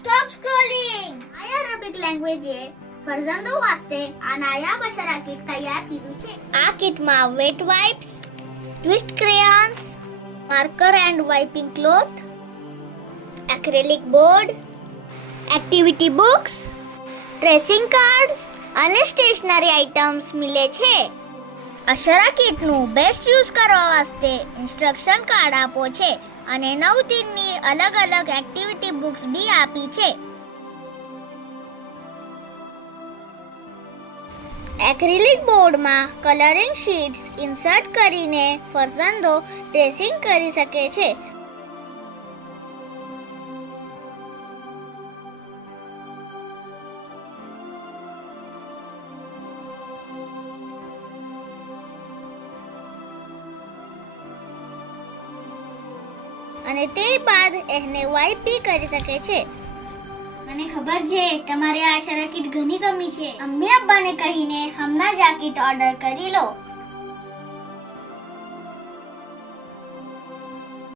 Stop scrolling. આ Arabic લેંગ્વેજે ફરજંદો વાસ્તે આ નાયાબ અશરા કિટ તૈયાર કીધું છે. આ કિટમાં wet wipes, twist crayons, marker and wiping cloth, acrylic board, activity books, tracing cards અને સ્ટેશનરી આઇટમ્સ મિલે છે. અશરા કિટનું બેસ્ટ યુઝ કરવા વાસ્તે ઇન્સ્ટ્રક્શન કાર્ડ આપો છે અને 9 દિનની અલગ અલગ એક્ટિવિટી બુક્સ બી આપી છે. એક્રિલિક બોર્ડમાં કલરિંગ શીટ્સ ઇન્સર્ટ કરીને ફરજંદો ટ્રેસિંગ કરી શકે છે. અને તે બાદ એને વાઇપ બી કરી શકે છે. મને ખબર છે તમારે આ અશરા કિટ ઘણી ગમી છે. અમ્મી અબ્બાને કહીને હમણાં જ આ કિટ ઓર્ડર કરી લો.